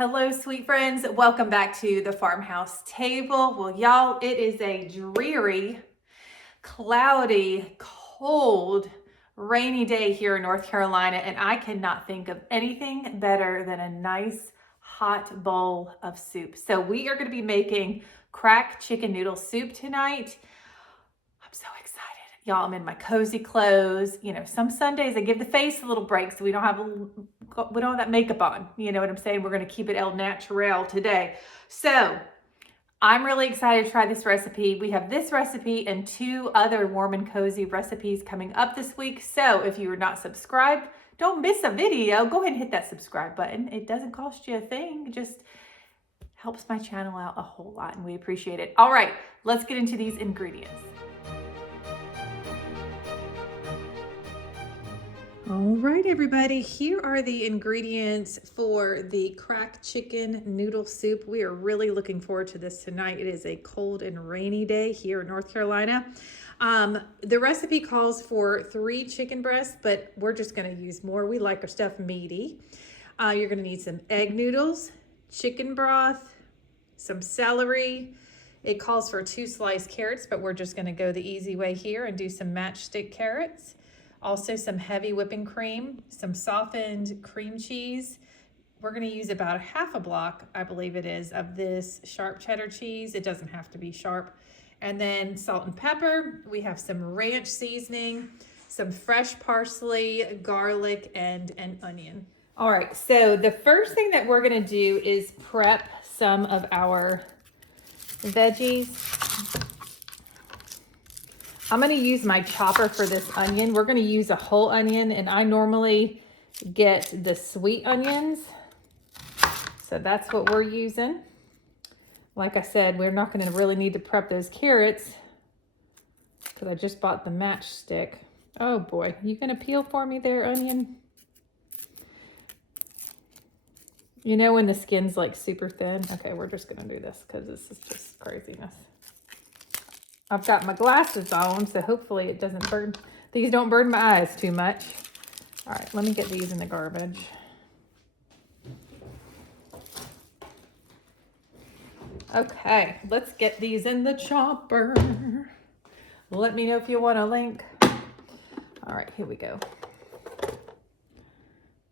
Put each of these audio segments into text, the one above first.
Hello, sweet friends. Welcome back to the Farmhouse Table. Well, y'all, it is a dreary, cloudy, cold, rainy day here in North Carolina, and I cannot think of anything better than a nice hot bowl of soup. So we are going to be making crack chicken noodle soup tonight. I'm so excited. Y'all, I'm in my cozy clothes. You know, some Sundays I give the face a little break so we don't have that makeup on. You know what I'm saying? We're going to keep it el natural today. So I'm really excited to try this recipe. We have this recipe and 2 other warm and cozy recipes coming up this week. So if you are not subscribed, don't miss a video. Go ahead and hit that subscribe button. It doesn't cost you a thing. It just helps my channel out a whole lot and we appreciate it. All right, let's get into these ingredients. All right, everybody, here are the ingredients for the cracked chicken noodle soup. We are really looking forward to this tonight. It is a cold and rainy day here in North Carolina. The recipe calls for 3 chicken breasts, but we're just going to use more. We like our stuff meaty. You're going to need some egg noodles, chicken broth, some celery. It calls for 2 sliced carrots, but we're just going to go the easy way here and do some matchstick carrots. Also some heavy whipping cream, some softened cream cheese. We're going to use about a half a block, I believe it is, of this sharp cheddar cheese. It doesn't have to be sharp. And then salt and pepper. We have some ranch seasoning, some fresh parsley, garlic, and an onion. All right, so the first thing that we're going to do is prep some of our veggies. I'm going to use my chopper for this onion. We're going to use a whole onion, and I normally get the sweet onions. So that's what we're using. Like I said, we're not going to really need to prep those carrots because I just bought the matchstick. Oh boy, you going to peel for me there, onion? You know when the skin's like super thin? Okay, we're just going to do this because this is just craziness. I've got my glasses on, so hopefully it doesn't burn. These don't burn my eyes too much. All right, let me get these in the garbage. Okay, let's get these in the chopper. Let me know if you want a link. All right, here we go.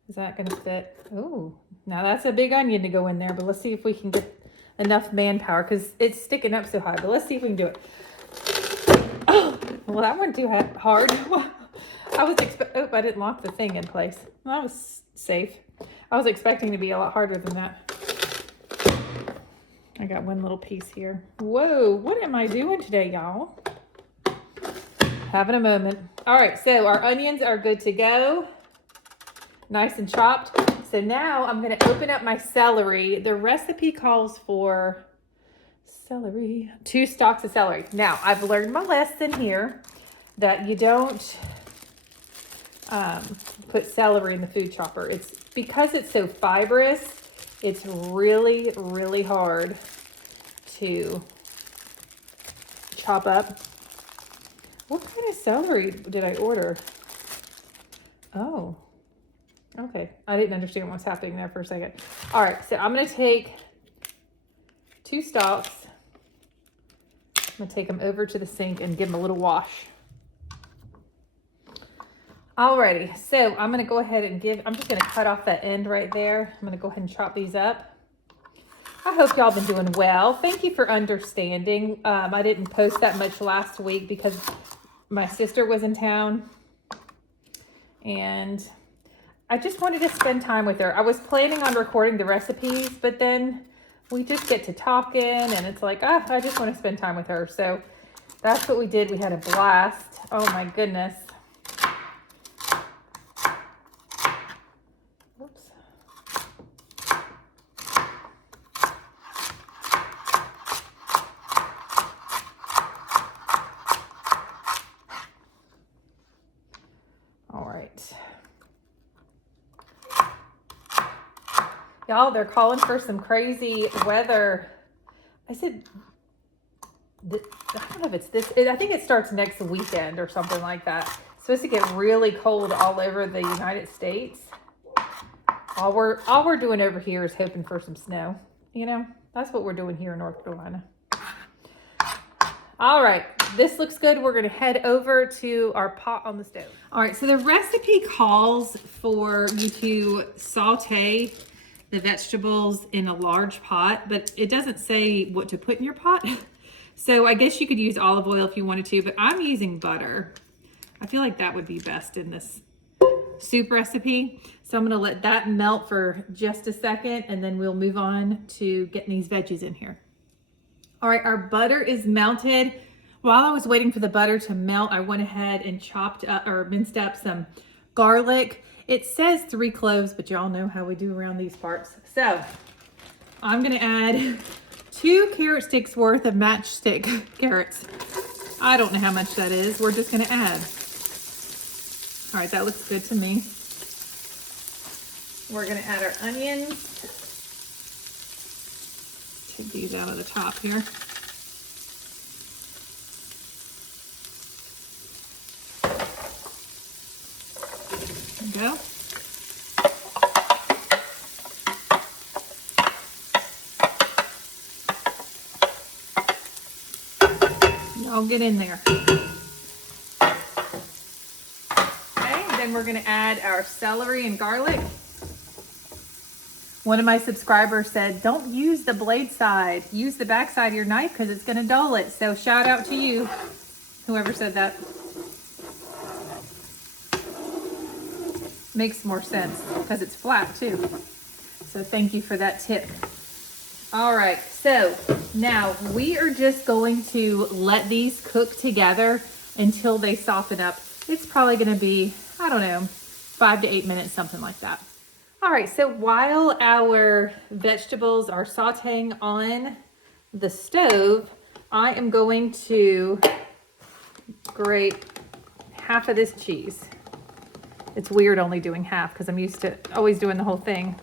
Is that gonna fit? Oh, now that's a big onion to go in there, but let's see if we can get enough manpower because it's sticking up so high, but let's see if we can do it. Oh, well, that wasn't too hard. I didn't lock the thing in place. Well, that was safe. I was expecting to be a lot harder than that. I got one little piece here. Whoa, what am I doing today, y'all? Having a moment. All right, so our onions are good to go. Nice and chopped. So now I'm going to open up my celery. The recipe calls for celery, 2 stalks of celery. Now, I've learned my lesson here that you don't put celery in the food chopper. It's because it's so fibrous, it's really, really hard to chop up. What kind of celery did I order? Oh, okay. I didn't understand what's happening there for a second. All right, so I'm going to take 2 stalks. I'm going to take them over to the sink and give them a little wash. Alrighty, so I'm going to go ahead and I'm just going to cut off that end right there. I'm going to go ahead and chop these up. I hope y'all been doing well. Thank you for understanding. I didn't post that much last week because my sister was in town. And I just wanted to spend time with her. I was planning on recording the recipes, but then we just get to talking and it's like, I just want to spend time with her. So that's what we did. We had a blast. Oh my goodness. Whoops. All right. Y'all, they're calling for some crazy weather. I said, I don't know if it's this. I think it starts next weekend or something like that. It's supposed to get really cold all over the United States. All we're doing over here is hoping for some snow. You know, that's what we're doing here in North Carolina. All right, this looks good. We're gonna head over to our pot on the stove. All right, so the recipe calls for you to saute the vegetables in a large pot, but it doesn't say what to put in your pot. So I guess you could use olive oil if you wanted to, but I'm using butter. I feel like that would be best in this soup recipe. So I'm gonna let that melt for just a second, and then we'll move on to getting these veggies in here. All right, our butter is melted. While I was waiting for the butter to melt, I went ahead and chopped up or minced up some garlic. It says 3 cloves, but y'all know how we do around these parts. So I'm gonna add 2 carrot sticks worth of matchstick carrots. I don't know how much that is. We're just gonna add. All right, that looks good to me. We're gonna add our onions. Take these out of the top here. There we go. Y'all get in there. Okay, then we're gonna add our celery and garlic. One of my subscribers said, don't use the blade side, use the back side of your knife because it's gonna dull it. So shout out to you, whoever said that. Makes more sense because it's flat too. So thank you for that tip. All right, so now we are just going to let these cook together until they soften up. It's probably gonna be, I don't know, 5 to 8 minutes, something like that. All right, so while our vegetables are sauteing on the stove, I am going to grate half of this cheese. It's weird only doing half because I'm used to always doing the whole thing.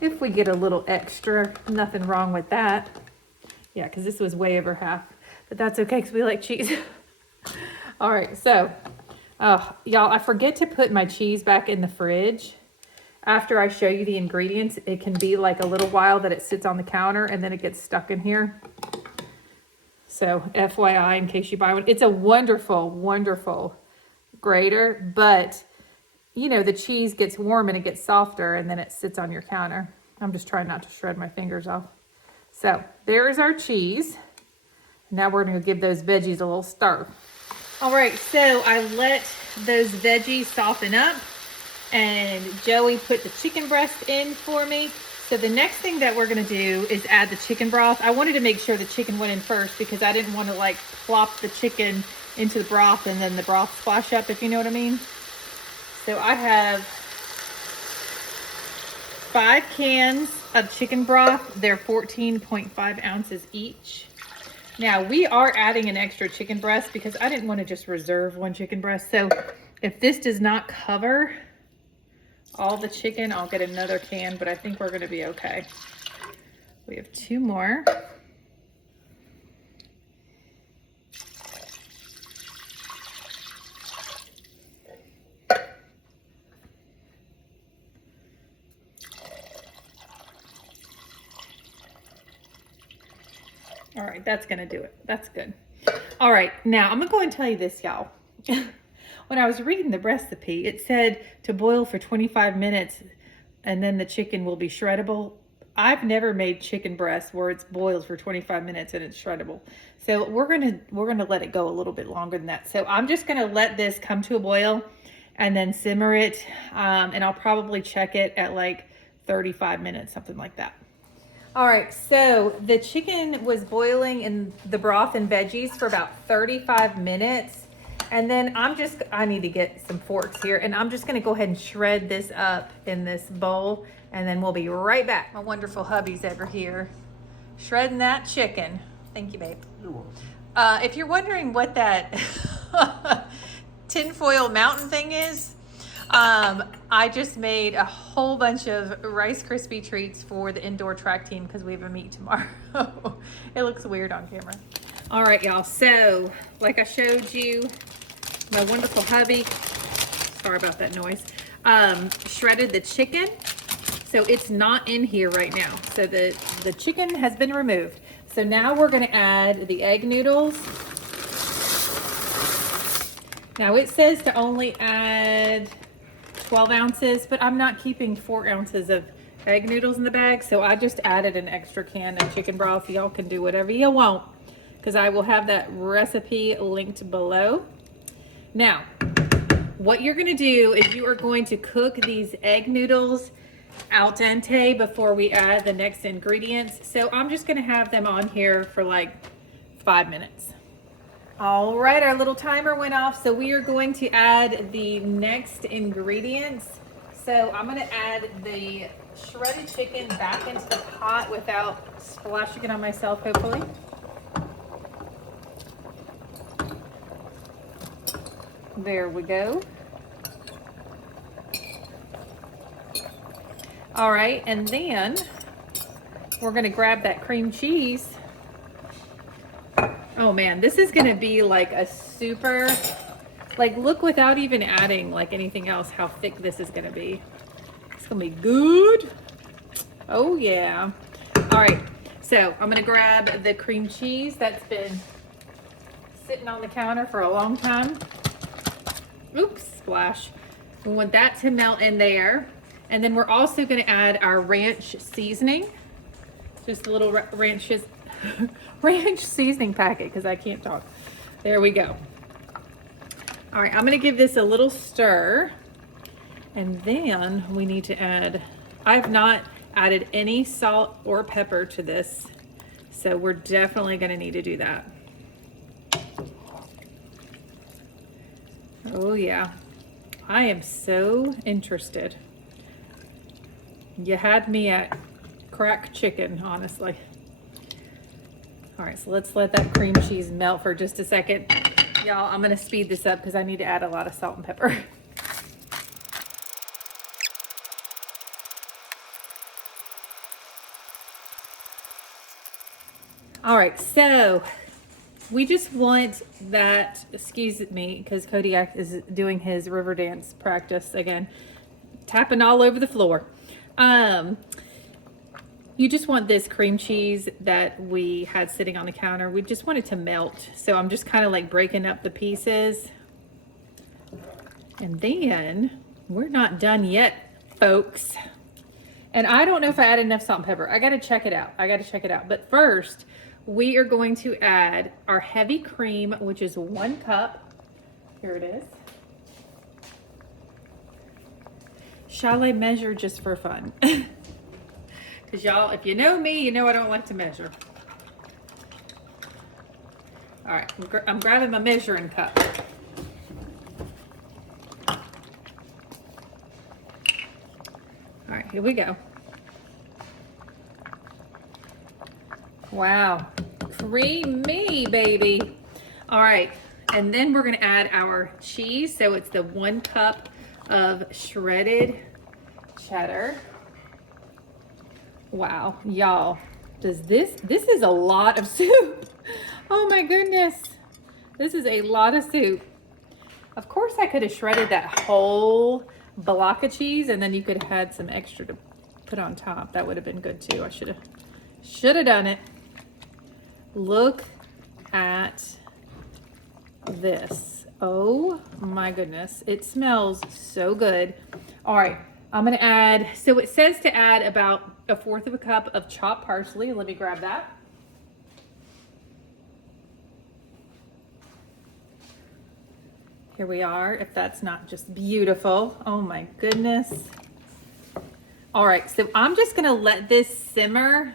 If we get a little extra, nothing wrong with that. Yeah, because this was way over half, but that's okay because we like cheese. All right, so y'all, I forget to put my cheese back in the fridge. After I show you the ingredients, it can be like a little while that it sits on the counter and then it gets stuck in here. So FYI, in case you buy one, it's a wonderful, wonderful grater, but you know, the cheese gets warm and it gets softer and then it sits on your counter. I'm just trying not to shred my fingers off. So there's our cheese. Now we're gonna give those veggies a little stir. All right, so I let those veggies soften up and Joey put the chicken breast in for me. So the next thing that we're gonna do is add the chicken broth. I wanted to make sure the chicken went in first because I didn't want to like plop the chicken into the broth and then the broth splash up, if you know what I mean. So I have 5 cans of chicken broth. They're 14.5 ounces each. Now we are adding an extra chicken breast because I didn't want to just reserve one chicken breast. So if this does not cover all the chicken, I'll get another can, but I think we're going to be okay. We have 2 more. All right, that's gonna do it. That's good. All right, now I'm gonna go and tell you this, y'all. When I was reading the recipe, it said to boil for 25 minutes and then the chicken will be shreddable. I've never made chicken breast where it's boiled for 25 minutes and it's shreddable. So we're gonna let it go a little bit longer than that. So I'm just gonna let this come to a boil and then simmer it. And I'll probably check it at like 35 minutes, something like that. All right, so the chicken was boiling in the broth and veggies for about 35 minutes. And then I need to get some forks here, and I'm just gonna go ahead and shred this up in this bowl, and then we'll be right back. My wonderful hubby's over here, shredding that chicken. Thank you, babe. You're welcome. If you're wondering what that tinfoil mountain thing is, I just made a whole bunch of Rice Krispie treats for the indoor track team because we have a meet tomorrow. It looks weird on camera. All right, y'all. So, like I showed you, my wonderful hubby, sorry about that noise. shredded the chicken. So it's not in here right now. So the chicken has been removed. So now we're gonna add the egg noodles. Now it says to only add 12 ounces, but I'm not keeping 4 ounces of egg noodles in the bag. So I just added an extra can of chicken broth. Y'all can do whatever you want, because I will have that recipe linked below. Now, what you're gonna do is you are going to cook these egg noodles al dente before we add the next ingredients. So I'm just gonna have them on here for like 5 minutes. All right, our little timer went off. So we are going to add the next ingredients. So I'm gonna add the shredded chicken back into the pot without splashing it on myself, hopefully. There we go. All right, and then we're gonna grab that cream cheese. Oh man, this is gonna be like a super, like look, without even adding like anything else, how thick this is gonna be. It's gonna be good. Oh yeah. All right, so I'm gonna grab the cream cheese that's been sitting on the counter for a long time. Oops, splash. We want that to melt in there. And then we're also gonna add our ranch seasoning. Just a little ranch seasoning packet, because I can't talk. There we go. All right, I'm gonna give this a little stir. And then we need to add, I've not added any salt or pepper to this, so we're definitely gonna need to do that. Oh yeah, I am so interested. You had me at crack chicken, honestly. All right, so let's let that cream cheese melt for just a second. Y'all, I'm gonna speed this up because I need to add a lot of salt and pepper. All right, so we just want that, excuse me, because Kodiak is doing his river dance practice again, tapping all over the floor. You just want this cream cheese that we had sitting on the counter. We just want it to melt. So I'm just kind of like breaking up the pieces. And then we're not done yet, folks. And I don't know if I added enough salt and pepper. I got to check it out. But first, we are going to add our heavy cream, which is 1 cup. Here it is. Shall I measure just for fun? Because y'all, if you know me, you know I don't like to measure. All right, I'm grabbing my measuring cup. All right, here we go. Wow, creamy, baby. All right, and then we're gonna add our cheese. So it's the 1 cup of shredded cheddar. Wow, y'all, this is a lot of soup. Oh my goodness, this is a lot of soup. Of course I could have shredded that whole block of cheese, and then you could have had some extra to put on top. That would have been good too. I should have done it. Look at this. Oh my goodness, it smells so good. All right, I'm gonna add, so it says to add about 1/4 cup of chopped parsley. Let me grab that. Here we are, if that's not just beautiful. Oh my goodness. All right, so I'm just gonna let this simmer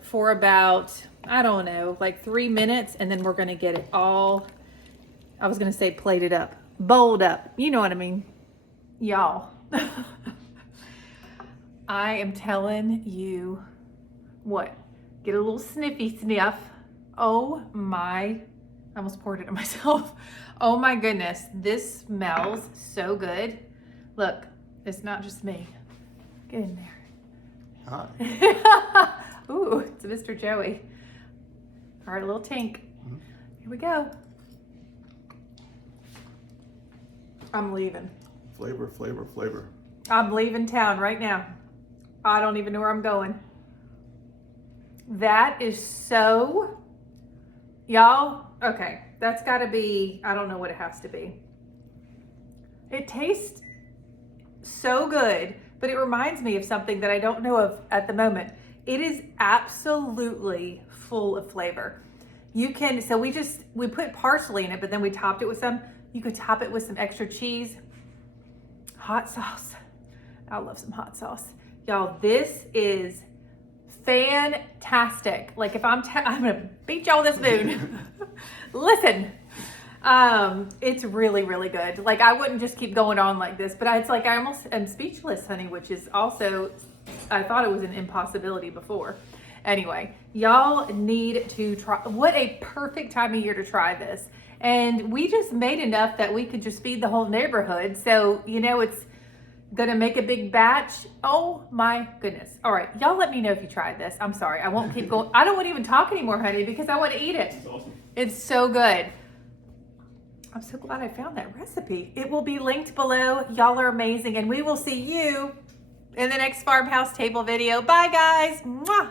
for about, I don't know, like 3 minutes, and then we're gonna get it all, I was gonna say plated up, bowled up, you know what I mean, y'all. I am telling you what, get a little sniffy sniff. Oh my, I almost poured it on myself. Oh my goodness, this smells so good. Look, it's not just me. Get in there. Hi. Ooh, it's Mr. Joey. All right, a little tink. Here we go. I'm leaving. Flavor, flavor, flavor. I'm leaving town right now. I don't even know where I'm going. That is so, y'all, okay, that's gotta be, I don't know what it has to be. It tastes so good, but it reminds me of something that I don't know of at the moment. It is absolutely full of flavor. You can, so we put parsley in it, but then we topped it with some, you could top it with some extra cheese, hot sauce. I love some hot sauce. Y'all, this is fantastic. Like if I'm gonna beat y'all with this spoon. Listen, it's really, really good. Like I wouldn't just keep going on like this, but it's like I almost am speechless, honey, which is also, I thought it was an impossibility before. Anyway, y'all need to try. What a perfect time of year to try this. And we just made enough that we could just feed the whole neighborhood. So, you know, it's gonna make a big batch. Oh my goodness. All right, y'all let me know if you tried this. I'm sorry, I won't keep going. I don't want to even talk anymore, honey, because I want to eat it. It's awesome. It's so good. I'm so glad I found that recipe. It will be linked below. Y'all are amazing, and we will see you in the next Farmhouse Table video. Bye, guys. Mwah.